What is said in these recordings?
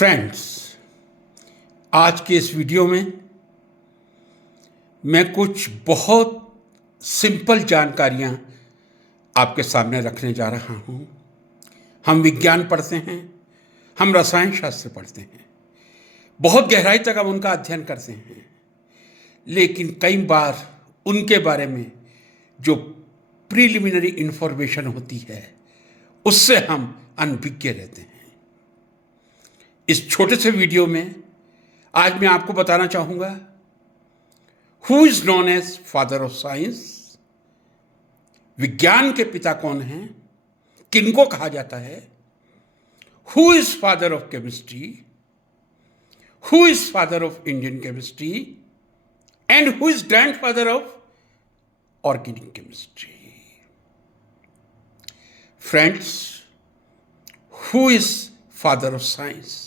Friends, आज के इस वीडियो में मैं कुछ बहुत सिंपल जानकारियां आपके सामने रखने जा रहा हूं। हम विज्ञान पढ़ते हैं, हम रसायन शास्त्र पढ़ते हैं, बहुत गहराई तक हम उनका अध्ययन करते हैं, लेकिन कई बार उनके बारे में जो प्रीलिमिनरी इंफॉर्मेशन होती है उससे हम अनभिज्ञ रहते हैं। इस छोटे से वीडियो में आज मैं आपको बताना चाहूंगा who is known as father of science. विज्ञान के पिता कौन हैं, किनको कहा जाता है। Who is father of chemistry, who is father of Indian chemistry and who is grandfather of organic chemistry. Friends, who is father of science?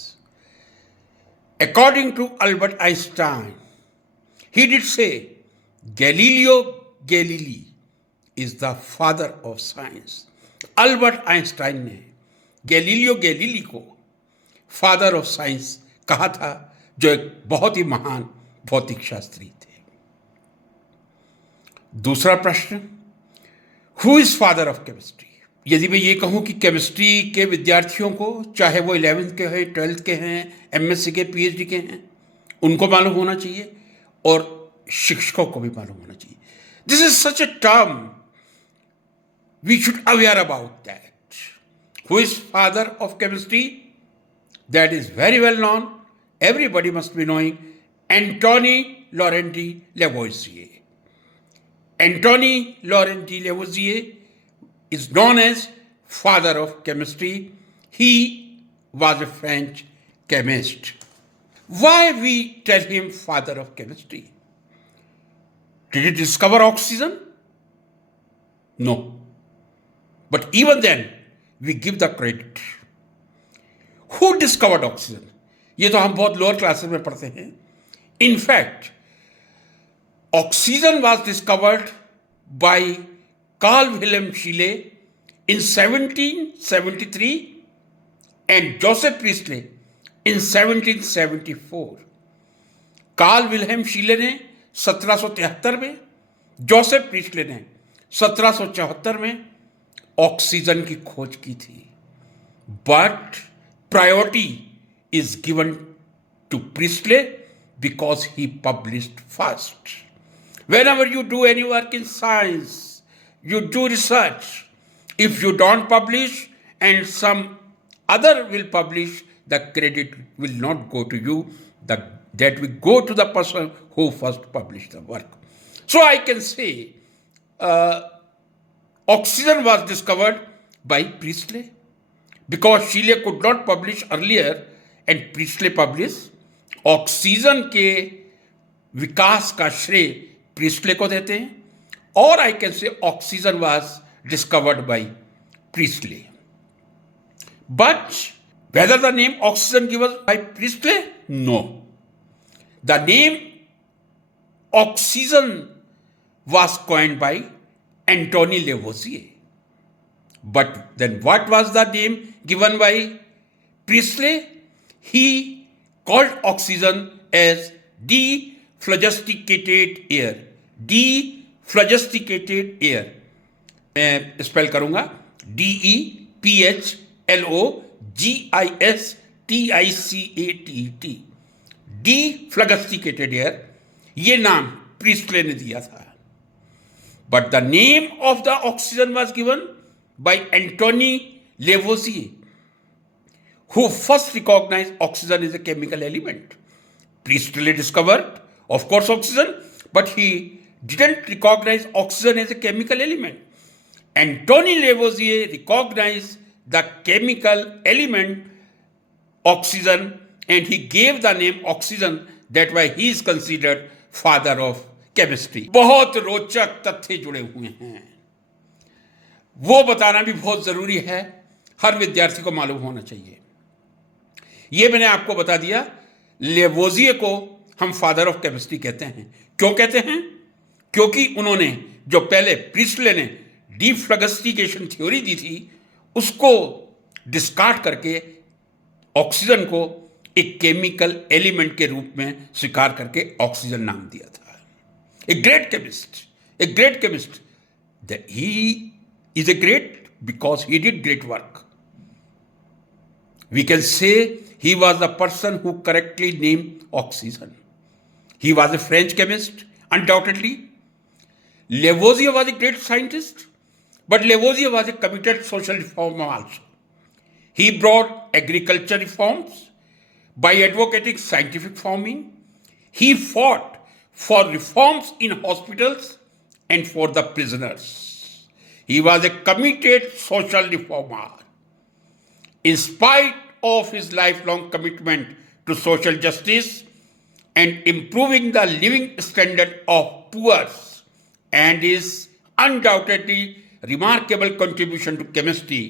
According to Albert Einstein, he did say Galileo Galilei is the father of science. Albert Einstein ने Galileo Galilei को father of science कहा था, जो एक बहुत ही महान भौतिक शास्त्री थे। दूसरा प्रश्न, who is father of chemistry? यदि मैं ये कहूं कि केमिस्ट्री के विद्यार्थियों को, चाहे वो 11th के हैं, 12th के हैं, एमएससी के, पीएचडी के हैं, उनको मालूम होना चाहिए और शिक्षकों को भी मालूम होना चाहिए। This is such a term we should aware about that. Who is father of chemistry? That is very well known, everybody must be knowing, Antoine Laurent Lavoisier. Antoine Laurent Lavoisier is known as father of chemistry. He was a French chemist. Why we tell him father of chemistry? Did he discover oxygen? No. But even then, we give the credit. Who discovered oxygen? ये तो हम बहुत lower classes में पढ़ते हैं। In fact, oxygen was discovered by Carl Wilhelm Scheele in 1773 and Joseph Priestley in 1774. Carl Wilhelm Scheele ने 1773 में, Joseph Priestley ने 1774 में ऑक्सीजन की खोज की थी। But priority is given to Priestley because he published first. Whenever you do any work in science, you do research. If you don't publish and some other will publish, the credit will not go to you. That will go to the person who first published the work. So I can say oxygen was discovered by Priestley because Scheele could not publish earlier and Priestley published. Oxygen के विकास का श्रेय Priestley को देते हैं, or I can say oxygen was discovered by Priestley. But whether the name oxygen given by Priestley? No. The name oxygen was coined by Antoine Lavoisier. But then what was the name given by Priestley? He called oxygen as dephlogisticated air. Dephlogisticated air. मैं spell करूंगा DEPHLOGISTICATED, dephlogisticated air। ये नाम Priestley ने दिया था। But the name of the oxygen was given by Antoine Lavoisier, who first recognized oxygen as a chemical element. Priestley discovered, of course, oxygen, but he didn't recognize oxygen as a chemical element. Antoine Lavoisier recognized the chemical element oxygen and he gave the name oxygen. That why he is considered father of chemistry. बहुत रोचक तथ्य जुड़े हुए हैं, वो बताना भी बहुत जरूरी है, हर विद्यार्थी को मालूम होना चाहिए। ये मैंने आपको बता दिया। लेवोजिए को हम फादर ऑफ केमिस्ट्री कहते हैं। क्यों कहते हैं? क्योंकि उन्होंने जो पहले प्रीस्टले ने डीफ्लोगिस्टिकेशन थ्योरी दी थी, उसको डिस्कार्ड करके ऑक्सीजन को एक केमिकल एलिमेंट के रूप में स्वीकार करके ऑक्सीजन नाम दिया था। A great chemist, he is a great because he did great work. We can say he was the person who correctly named oxygen. He was a French chemist, undoubtedly. Lavoisier was a great scientist, but Lavoisier was a committed social reformer also. He brought agriculture reforms by advocating scientific farming. He fought for reforms in hospitals and for the prisoners. He was a committed social reformer. In spite of his lifelong commitment to social justice and improving the living standard of poor and his undoubtedly remarkable contribution to chemistry,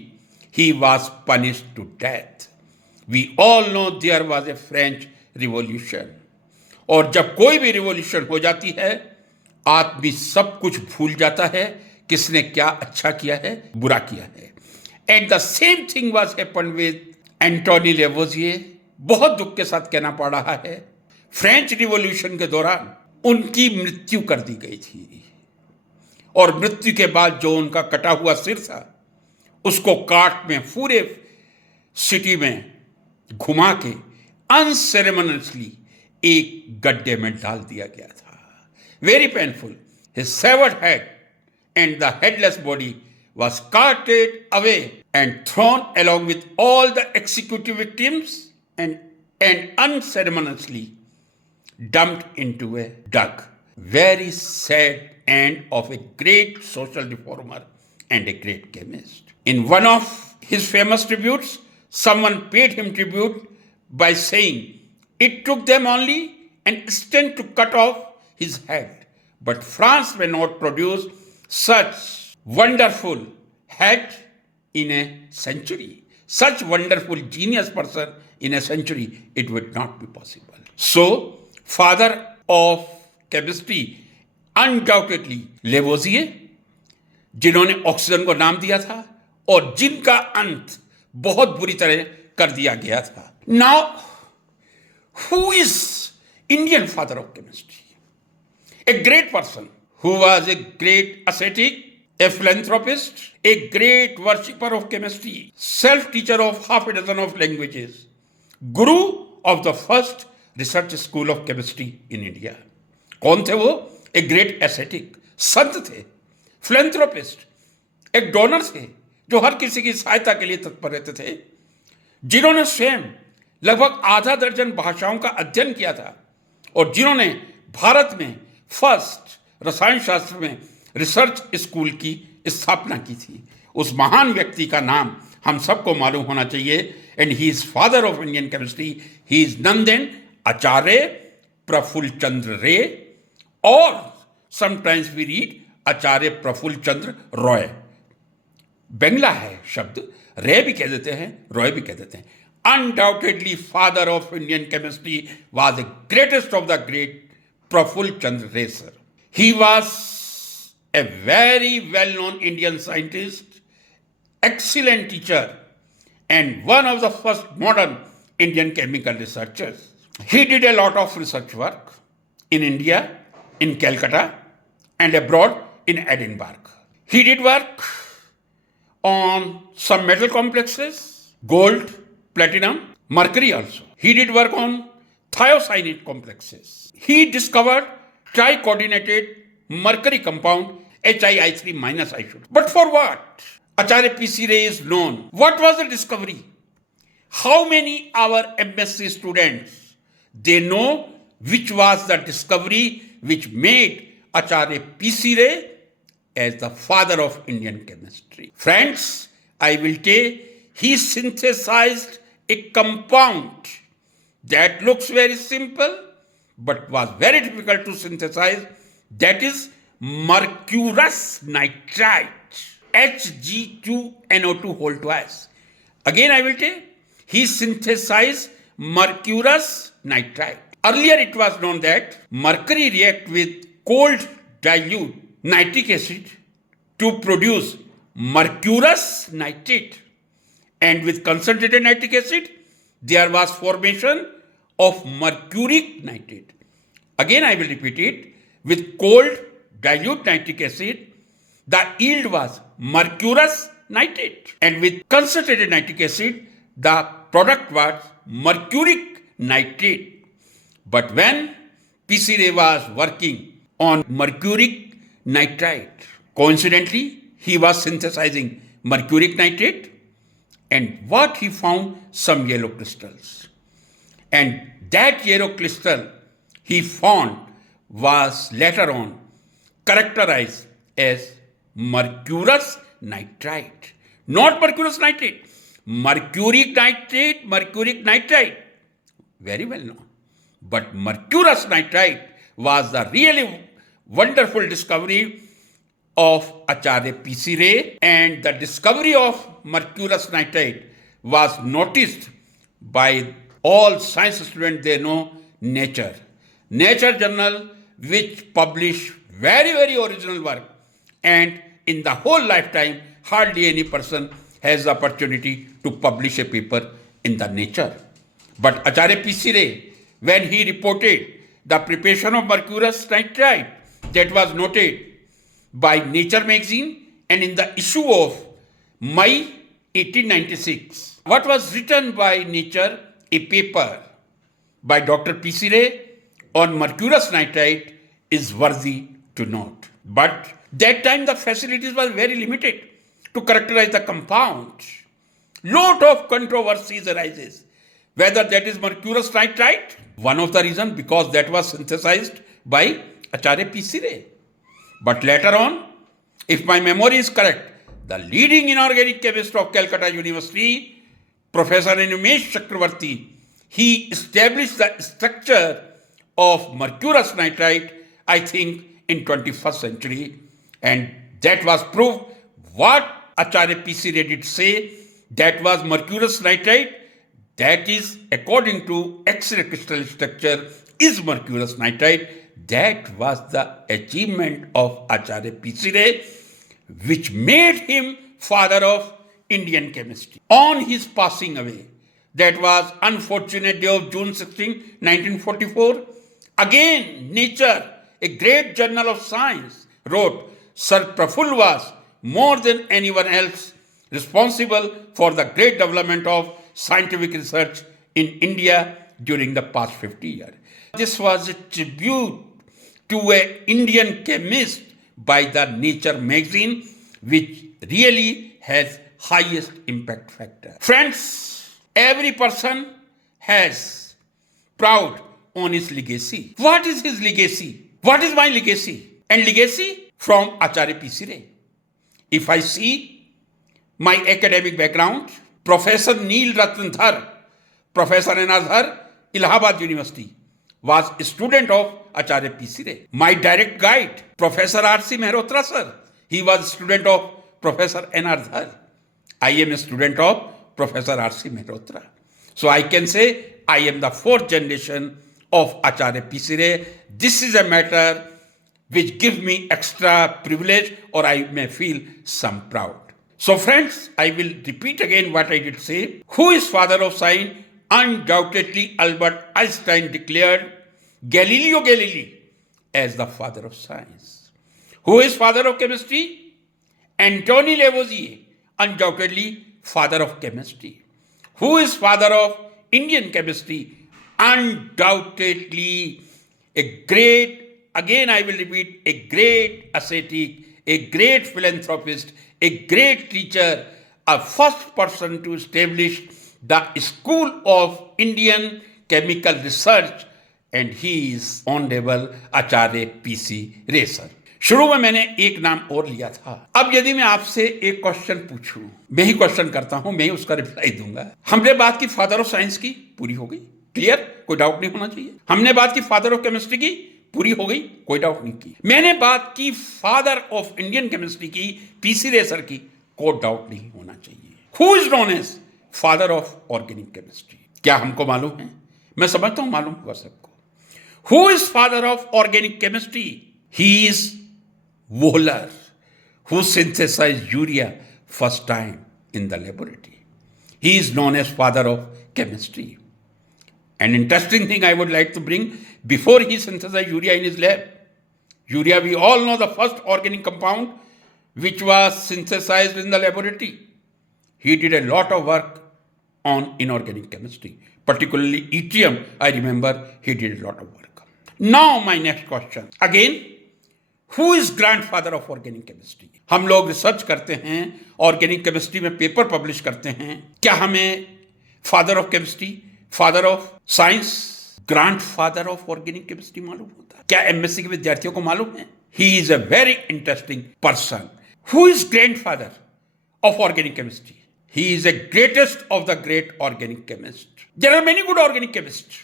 he was punished to death. We all know there was a French Revolution. और जब कोई भी revolution हो जाती है, आदमी सब कुछ भूल जाता है, किसने क्या अच्छा किया है, बुरा किया है। And the same thing was happen with Antoine Lavoisier. बहुत दुख के साथ कहना पड़ रहा है, फ्रेंच रिवॉल्यूशन के दौरान उनकी मृत्यु कर दी गई थी और मृत्यु के बाद जो उनका कटा हुआ सिर था उसको काट में पूरे सिटी में घुमा के अनसेरेमनियसली एक गड्ढे में डाल दिया गया था। Very painful. His savoured head and the headless body was carted away and thrown along with all the executive victims and unceremoniously dumped into a dug. Very sad end of a great social reformer and a great chemist. In one of his famous tributes, someone paid him tribute by saying, "It took them only an instant to cut off his head, but France may not produce such wonderful head in a century. Such wonderful genius person in a century, it would not be possible." So, father of chemistry, undoubtedly Lavoisier, जिन्होंने oxygen को नाम दिया था और जिनका अंत बहुत बुरी तरह कर दिया गया था। Now, who is Indian father of chemistry? A great person who was a great ascetic, a philanthropist, a great worshipper of chemistry, self-teacher of half a dozen of languages, guru of the first research school of chemistry in India. कौन थे वो? A great ascetic, संत थे, philanthropist, एक donor थे जो हर किसी की सहायता के लिए तत्पर रहते थे, जिन्होंने स्वयं लगभग आधा दर्जन भाषाओं का अध्ययन किया था और जिन्होंने भारत में फर्स्ट रसायन शास्त्र में रिसर्च स्कूल की स्थापना की थी। उस महान व्यक्ति का नाम हम सबको मालूम होना चाहिए। And he is father of Indian chemistry. He is none than Acharya Prafulla Chandra Ray, और sometimes we read Acharya Prafulla Chandra Roy. Bangla है शब्द, रे भी कह देते हैं, रॉय भी कह देते हैं। Undoubtedly father of Indian chemistry was the greatest of the great Prafulla Chandra Ray sir. He was a very well-known Indian scientist, excellent teacher, and one of the first modern Indian chemical researchers. He did a lot of research work in India, in Calcutta, and abroad in Edinburgh. He did work on some metal complexes, gold, platinum, mercury also. He did work on thiocyanate complexes. He discovered tri-coordinated mercury compound HiI3- I should. But for what? Acharya P.C. Ray is known. What was the discovery? How many our MSc students, they know which was the discovery which made Acharya P.C. Ray as the father of Indian chemistry? Friends, I will tell, he synthesized a compound that looks very simple but was very difficult to synthesize, that is mercurous nitrite, Hg2NO2 whole twice. Again I will tell, he synthesized mercurous nitrite. Earlier it was known that mercury react with cold dilute nitric acid to produce mercurous nitrate, and with concentrated nitric acid there was formation of mercuric nitrate. Again, I will repeat it. With cold dilute nitric acid, the yield was mercurous nitrate. And with concentrated nitric acid, the product was mercuric nitrate. But when PC Ray was working on mercuric nitrite, coincidentally, he was synthesizing mercuric nitrate, and what he found? Some yellow crystals. And that yellow crystal he found was later on characterized as mercurous nitrite. Not mercurous nitrate. Mercuric nitrite. Very well known. But mercurous nitrite was the really wonderful discovery of Acharya P.C. Ray, and the discovery of mercurous nitrite was noticed by all science students. They know Nature journal, which publish very original work, and in the whole lifetime hardly any person has the opportunity to publish a paper in the Nature. But Acharya P.C. Ray, when he reported the preparation of mercurous nitrite, that was noted by Nature magazine and in the issue of May 1896. What was written by Nature? A paper by Dr. P.C. Ray on mercurous nitrite is worthy to note. But that time the facilities were very limited to characterize the compound. Lot of controversies arises whether that is mercurous nitrite. One of the reasons because that was synthesized by Acharya P.C. Ray. But later on, if my memory is correct, the leading inorganic chemist of Calcutta University, Professor Animesh Chakravarti, he established the structure of mercurous nitrite, I think, in 21st century. And that was proved. What Acharya P.C. Ray did say, that was mercurous nitrite, that is, according to X-ray crystal structure, is mercurous nitrite. That was the achievement of Acharya P.C. Ray, which made him father of Indian chemistry. On his passing away, that was unfortunate day of June 16, 1944, again Nature, a great journal of science, wrote, Sir Praful was more than anyone else responsible for the great development of scientific research in India during the past 50 years. This was a tribute to an Indian chemist by the Nature magazine, which really has highest impact factor. Friends, every person has proud on his legacy. What is his legacy? What is my legacy? And legacy from Acharya P.C. Ray. If I see my academic background, Professor Neel Ratn Dhar, Professor N.R. Dhar, Allahabad University, was a student of Acharya P.C. Ray. My direct guide, Professor R.C. Mehrotra sir, he was a student of Professor N.R. Dhar. I am a student of Professor R.C. Mehrotra. So I can say I am the fourth generation of Acharya P.C. Ray. This is a matter which gives me extra privilege, or I may feel some proud. So friends, I will repeat again what I did say. Who is father of science? Undoubtedly, Albert Einstein declared Galileo Galilei as the father of science. Who is father of chemistry? Antoine Lavoisier, undoubtedly father of chemistry. Who is father of Indian chemistry? Undoubtedly a great, again I will repeat, a great ascetic, a great philanthropist, a great teacher, a first person to establish the School of Indian Chemical Research, and he is Honorable Acharya P.C. Ray sir. शुरू में मैंने एक नाम और लिया था. अब यदि मैं आपसे एक क्वेश्चन पूछूं, मैं ही क्वेश्चन करता हूं, मैं ही उसका रिप्लाई दूंगा. हमने बात की फादर ऑफ साइंस की, पूरी हो गई. क्लियर? कोई डाउट नहीं होना चाहिए. हमने बात की फादर ऑफ केमिस्ट्री की, पूरी हो गई, कोई डाउट नहीं की. मैंने बात की फादर ऑफ इंडियन केमिस्ट्री की, पीसी रे सर की, कोई डाउट नहीं होना चाहिए. Who is known as father of organic chemistry? क्या हमको मालूम है? मैं समझता हूं मालूम होगा सबको. Who is father of organic chemistry? He is Wohler, who synthesized urea first time in the laboratory. He is known as father of chemistry. An interesting thing I would like to bring, before he synthesized urea in his lab, urea, we all know, the first organic compound which was synthesized in the laboratory. He did a lot of work on inorganic chemistry, particularly yttrium. I remember he did a lot of work. Now my next question, again, who is grandfather of organic chemistry? हम लोग research करते हैं, organic chemistry में paper publish करते हैं, क्या हमें father of chemistry, father of science, grandfather of organic chemistry मालूम होता है? क्या एमएससी के विद्यार्थियों को मालूम है? He is a very interesting person. Who is grandfather of organic chemistry? He is the greatest of the great organic chemists. There are many good organic chemists.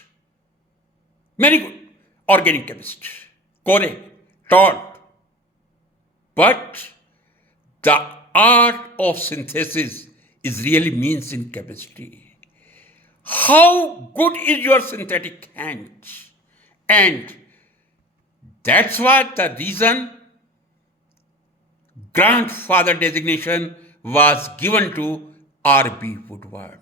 Many good organic chemists. Corey, Todd. But the art of synthesis is really means in chemistry. How good is your synthetic hands? And that's what the reason grandfather designation was given to R.B. Woodward.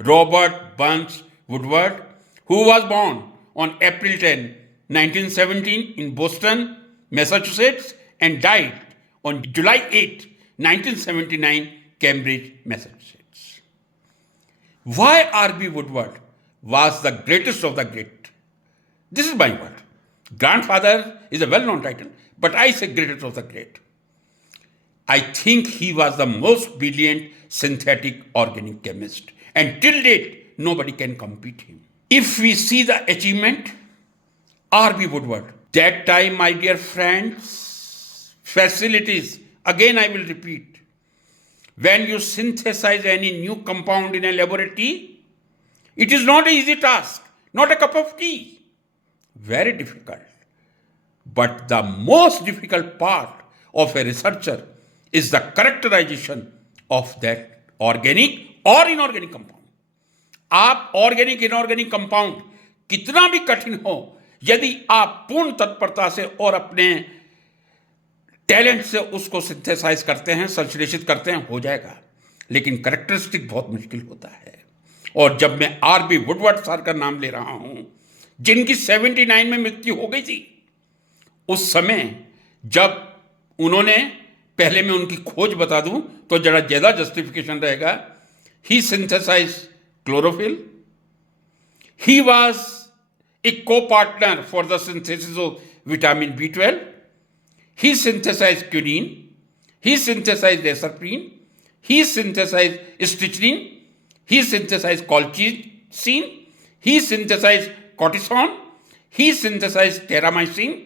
Robert Burns Woodward, who was born on April 10, 1917 in Boston, Massachusetts, and died on July 8, 1979, Cambridge, Massachusetts. Why R.B. Woodward was the greatest of the great? This is my word. Grandfather is a well-known title, but I say greatest of the great. I think he was the most brilliant synthetic organic chemist, and till date nobody can compete him. If we see the achievement, R.B. Woodward, that time, my dear friends, facilities, again I will repeat, when you synthesize any new compound in a laboratory, it is not an easy task, not a cup of tea, very difficult. But the most difficult part of a researcher is the characterization of that organic or inorganic compound. आप organic inorganic compound कितना भी कठिन हो, यदि आप पूर्ण तत्परता से और अपने टैलेंट से उसको सिंथेसाइज करते हैं, संश्लेषित करते हैं, हो जाएगा. लेकिन करेक्टरिस्टिक बहुत मुश्किल होता है. और जब मैं R.B. वुडवर्ड सर का नाम ले रहा हूं, जिनकी 79 में मृत्यु हो गई थी, उस समय जब उन्होंने, पहले मैं उनकी खोज बता दूं तो जरा ज्यादा जस्टिफिकेशन रहेगा. He synthesise chlorophyll. He was a co partner for the synthesis of vitamin B12. He synthesise quinine. He synthesise reserpine. He synthesise strychnine. He synthesise colchicine. He synthesise cortisone. He synthesise terramycin.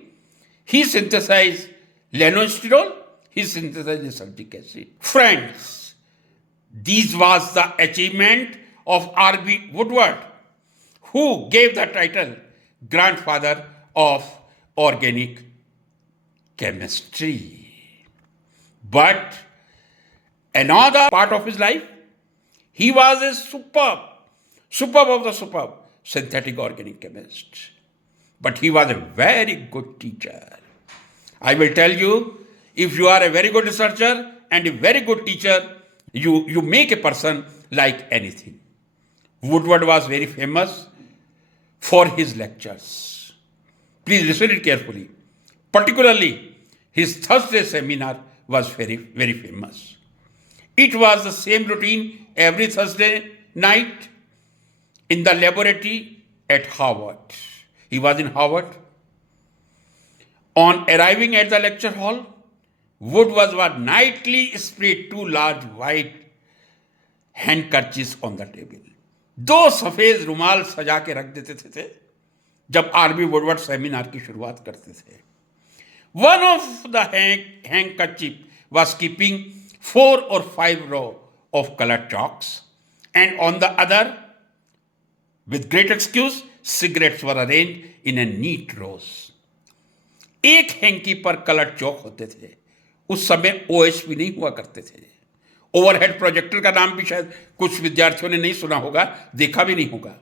He synthesise lanosterol. He synthesized sulfuric acid. Friends, this was the achievement of R.B. Woodward, who gave the title grandfather of organic chemistry. But another part of his life, he was a superb of the superb synthetic organic chemist. But he was a very good teacher. I will tell you, if you are a very good researcher and a very good teacher, you make a person like anything. Woodward was very famous for his lectures. Please listen it carefully. Particularly, his Thursday seminar was very, very famous. It was the same routine every Thursday night in the laboratory at Harvard. He was in Harvard. On arriving at the lecture hall, Woodward was nightly spread 2 large white handkerchiefs on the table. 2 सफेद रुमाल सजा के रख देते थे जब R.B. Woodward seminar की शुरुआत करते थे. One of the handkerchief was keeping 4 or 5 rows of colored chalks, and on the other, with great excuse, cigarettes were arranged in a neat rows. एक हैंकी पर कलर चौक होते थे. उस समय OSP नहीं हुआ करते थे. ओवरहेड प्रोजेक्टर का नाम भी शायद कुछ विद्यार्थियों ने नहीं सुना होगा, देखा भी नहीं होगा.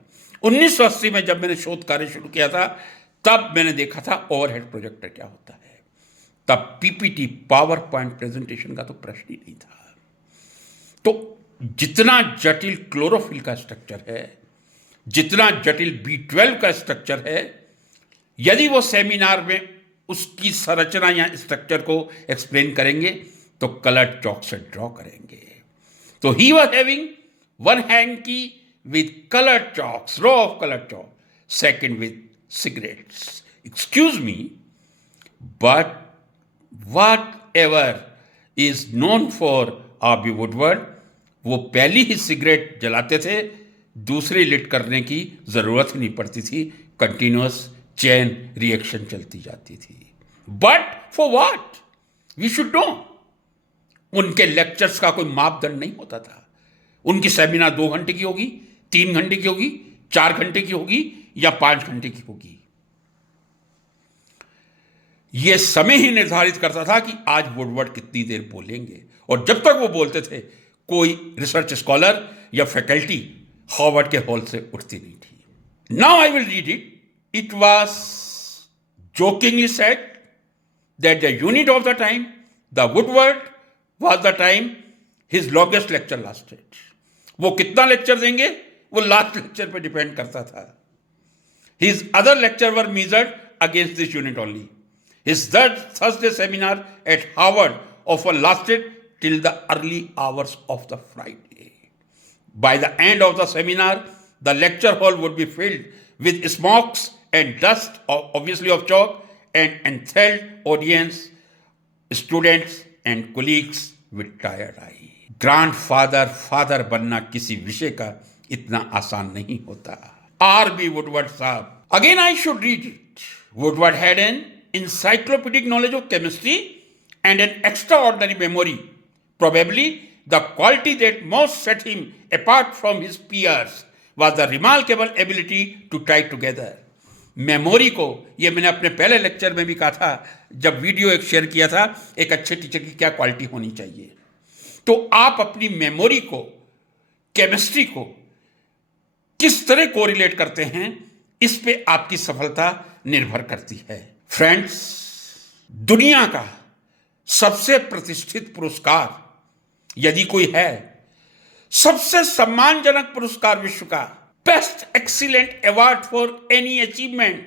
1980 में जब मैंने शोध कार्य शुरू किया था, तब मैंने देखा था ओवरहेड प्रोजेक्टर क्या होता है. तब PPT, पावर पॉइंट प्रेजेंटेशन का तो प्रश्न ही नहीं था. तो जितना जटिल क्लोरोफिल का स्ट्रक्चर है, जितना जटिल B12 का स्ट्रक्चर है, यदि वो सेमिनार में उसकी संरचना या स्ट्रक्चर को एक्सप्लेन करेंगे तो कलर चौक से ड्रॉ करेंगे। तो he was having one hanky with colour chalks, row of colour chalk, second with cigarettes. Excuse me, but whatever is known for R.B. Woodward, वो पहली ही सिगरेट जलाते थे, दूसरी लिट करने की जरूरत ही नहीं पड़ती थी, कंटिन्यूअस चेन रिएक्शन चलती जाती थी। But for what we should know, उनके लेक्चर्स का कोई मापदंड नहीं होता था। उनकी सेमिनार 2 घंटे की होगी, 3 घंटे की होगी, 4 घंटे की होगी या 5 घंटे की होगी। यह समय ही निर्धारित करता था कि आज वुडवर्ड कितनी देर बोलेंगे, और जब तक वो बोलते थे कोई रिसर्च स्कॉलर या फैकल्टी हार्वर्ड के हॉल से उठती नहीं थी। Now I will read it. It was jokingly said that the unit of the time the Woodward was the time his longest lecture lasted. वो कितना लेक्चर देंगे वो लास्ट लेक्चर पर डिपेंड करता था। His other lectures were measured against this unit only. His third Thursday seminar at Harvard often lasted till the early hours of the Friday. By the end of the seminar, the lecture hall would be filled with smokes and dust, obviously of chalk, and enthralled audience, students and colleagues with tired eye. Grandfather, father बनना किसी विषय का इतना आसान नहीं होता। R.B. Woodward साहब. Again I should read it. Woodward had an encyclopedic knowledge of chemistry and an extraordinary memory. Probably the quality that most set him apart from his peers was the remarkable ability to tie together. Memory को, ये मैंने अपने पहले lecture में भी कहा था जब वीडियो एक शेयर किया था, एक अच्छे टीचर की क्या क्वालिटी होनी चाहिए। तो आप अपनी मेमोरी को, केमिस्ट्री को किस तरह कोरिलेट करते हैं, इस पे आपकी सफलता निर्भर करती है। फ्रेंड्स, दुनिया का सबसे प्रतिष्ठित पुरस्कार यदि कोई है, सबसे सम्मानजनक पुरस्कार विश्व का, best excellent award for any achievement,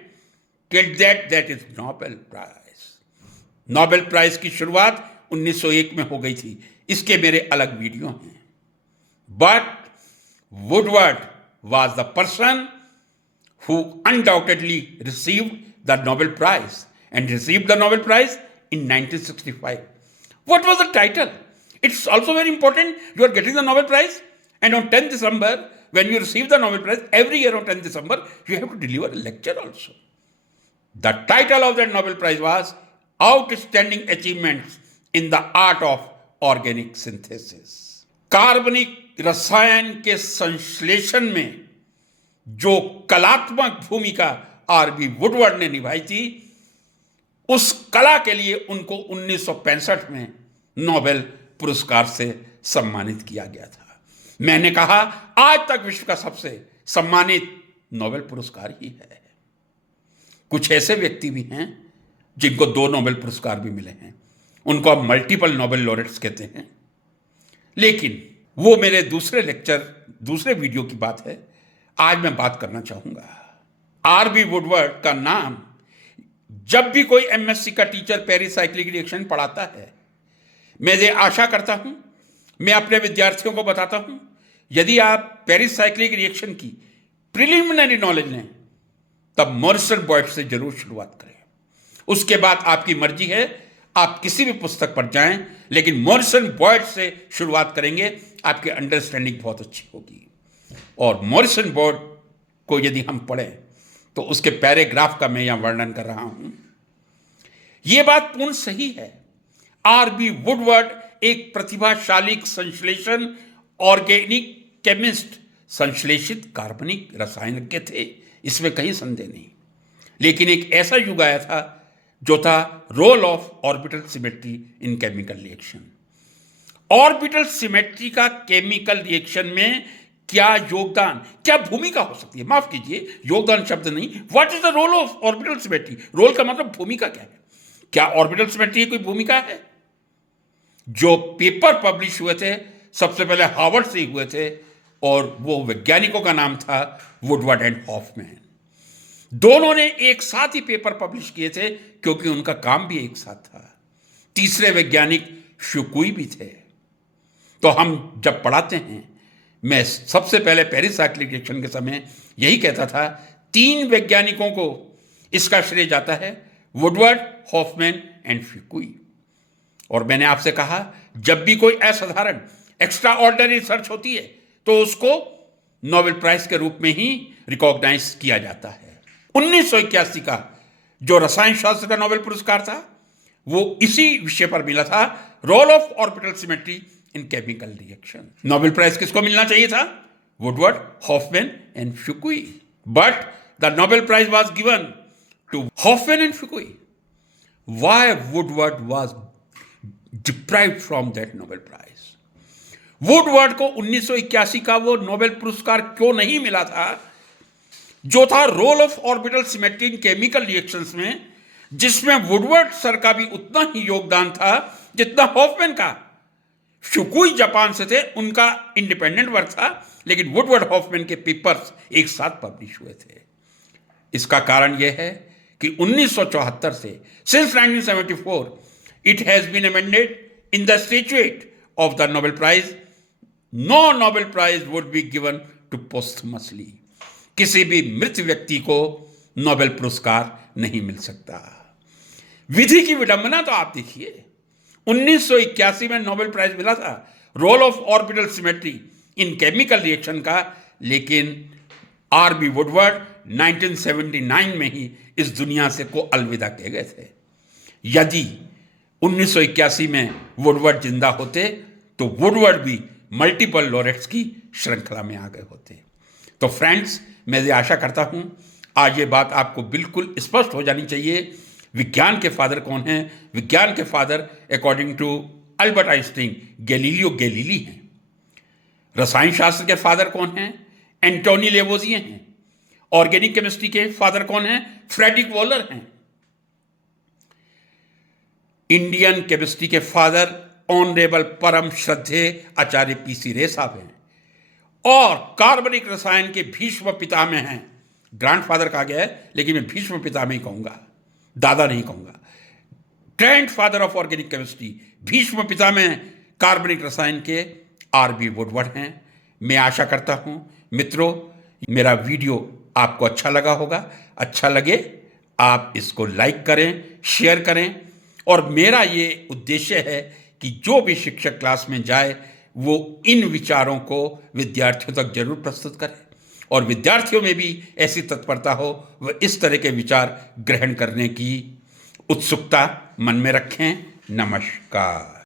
that is Nobel prize. Nobel prize की शुरुआत 1901 में हो गई थी, इसके मेरे अलग वीडियो हैं। But Woodward was the person who undoubtedly received the Nobel Prize and received the Nobel Prize in 1965. What was the title? It's also very important. You are getting the Nobel Prize, and on 10th December, when you receive the Nobel Prize, every year on 10th December, you have to deliver a lecture also. The title of that Nobel Prize was Outstanding Achievements in the Art of Organic Synthesis. कार्बनिक रसायन के संश्लेषण में जो कलात्मक भूमिका R.B. Woodward ने निभाई थी, उस कला के लिए उनको 1965 में नोबेल पुरस्कार से सम्मानित किया गया था। मैंने कहा आज तक विश्व का सबसे सम्मानित नोबेल पुरस्कार ही है। कुछ ऐसे व्यक्ति भी हैं जिनको 2 नोबेल पुरस्कार भी मिले हैं, उनको अब मल्टीपल नोबेल लॉरेट्स कहते हैं। लेकिन वो मेरे दूसरे वीडियो की बात है। आज मैं बात करना चाहूंगा R.B. वुडवर्ड का नाम जब भी कोई MSc का टीचर पेरिसाइक्लिक रिएक्शन पढ़ाता है, मैं ये आशा करता हूं, मैं अपने विद्यार्थियों को बताता हूं, यदि आप पेरिसाइक्लिक रिएक्शन की प्रिलिमिनरी नॉलेज लें तब मॉरिसन बॉयड से जरूर शुरुआत करें। उसके बाद आपकी मर्जी है, आप किसी भी पुस्तक पर जाएं, लेकिन मॉरिसन बॉयड से शुरुआत करेंगे, आपकी अंडरस्टैंडिंग बहुत अच्छी होगी। और मॉरिसन बॉयड को यदि हम पढ़ें तो उसके पैराग्राफ का मैं यहां वर्णन कर रहा हूं। यह बात पूर्ण सही है। R.B. वुडवर्ड एक प्रतिभाशाली संश्लेषण ऑर्गेनिक केमिस्ट, संश्लेषित कार्बनिक रसायनज्ञ थे, इसमें कहीं संदेह नहीं। लेकिन एक ऐसा युग आया था जो था role of orbital symmetry in chemical reaction. Orbital symmetry का केमिकल रिएक्शन में क्या योगदान, क्या भूमिका हो सकती है? माफ कीजिए, योगदान शब्द नहीं, what is the role of orbital symmetry? Role का मतलब भूमिका क्या है? क्या ऑर्बिटल सिमेट्री की कोई भूमिका है? जो पेपर पब्लिश हुए थे सबसे पहले हार्वर्ड से ही हुए थे, और वो वैज्ञानिकों का नाम था वुडवर्ड एंड हॉफमैन। दोनों ने एक साथ ही पेपर पब्लिश किए थे क्योंकि उनका काम भी एक साथ था। तीसरे वैज्ञानिक फुकुई भी थे। तो हम जब पढ़ाते हैं, मैं सबसे पहले पेरिस साइक्लिक रिएक्शन के समय यही कहता था, 3 वैज्ञानिकों को इसका श्रेय जाता है, वुडवर्ड, हॉफमैन एंड फुकुई। और मैंने आपसे कहा, जब भी कोई असाधारण एक्स्ट्रा ऑर्डिनरी रिसर्च होती है तो उसको नोबेल प्राइज के रूप में ही रिकॉग्नाइज किया जाता है। 1981 का जो रसायन शास्त्र का नोबेल पुरस्कार था वो इसी विषय पर मिला था, role of orbital symmetry in chemical reaction. Nobel prize किसको मिलना चाहिए था? Woodward, Hoffmann and Fukui. But the Nobel prize was given to Hoffmann and Fukui. Why Woodward was deprived from that Nobel prize? Woodward को 1981 का वो Nobel पुरस्कार क्यों नहीं मिला था जो था role of orbital symmetry in chemical reactions में, जिसमें वुडवर्ड सर का भी उतना ही योगदान था जितना हॉफमैन का। फुकुई जापान से थे, उनका इंडिपेंडेंट वर्क था, लेकिन वुडवर्ड हॉफमैन के पेपर्स एक साथ पब्लिश हुए थे। इसका कारण यह है कि 1974 से since 1974 it has been amended in the statute of the Nobel prize, no Nobel prize would be given to posthumously. किसी भी मृत व्यक्ति को नोबेल पुरस्कार नहीं मिल सकता। विधि की विडंबना तो आप देखिए, 1981 में नोबेल प्राइज मिला था role of orbital symmetry in chemical reaction का, लेकिन आर.बी. वुडवर्ड 1979 में ही इस दुनिया से को अलविदा कह गए थे। यदि 1981 में वुडवर्ड जिंदा होते तो वुडवर्ड भी मल्टीपल लॉरेट्स की श्रृंखला में आ गए होते। तो फ्रेंड्स, मैं ये आशा करता हूं आज ये बात आपको बिल्कुल स्पष्ट हो जानी चाहिए। विज्ञान के फादर कौन हैं? विज्ञान के father according to Albert Einstein Galileo Galilei हैं। रसायन शास्त्र के फादर कौन हैं? एंटोनी लेवोजिए हैं। ऑर्गेनिक केमिस्ट्री के फादर कौन हैं? फ्रेडरिक वॉलर हैं। इंडियन केमिस्ट्री के फादर ऑनरेबल परम श्रद्धेय आचार्य पी.सी. रे साहब हैं। और कार्बनिक रसायन के भीष्म पितामह हैं। ग्रैंडफादर कहा गया है, लेकिन मैं भीष्म पितामह ही कहूंगा, दादा नहीं कहूंगा। Grandfather of organic chemistry, Bhishma Pitamah कार्बनिक रसायन के आर.बी. वुडवर्ड हैं। मैं आशा करता हूं मित्रों, मेरा वीडियो आपको अच्छा लगा होगा। अच्छा लगे आप इसको लाइक करें, शेयर करें। और मेरा ये उद्देश्य है कि जो भी शिक्षक क्लास में जाए वो इन विचारों को विद्यार्थियों तक जरूर प्रस्तुत करे और विद्यार्थियों में भी ऐसी तत्परता हो, वह इस तरह के विचार ग्रहण करने की उत्सुकता मन में रखें। नमस्कार।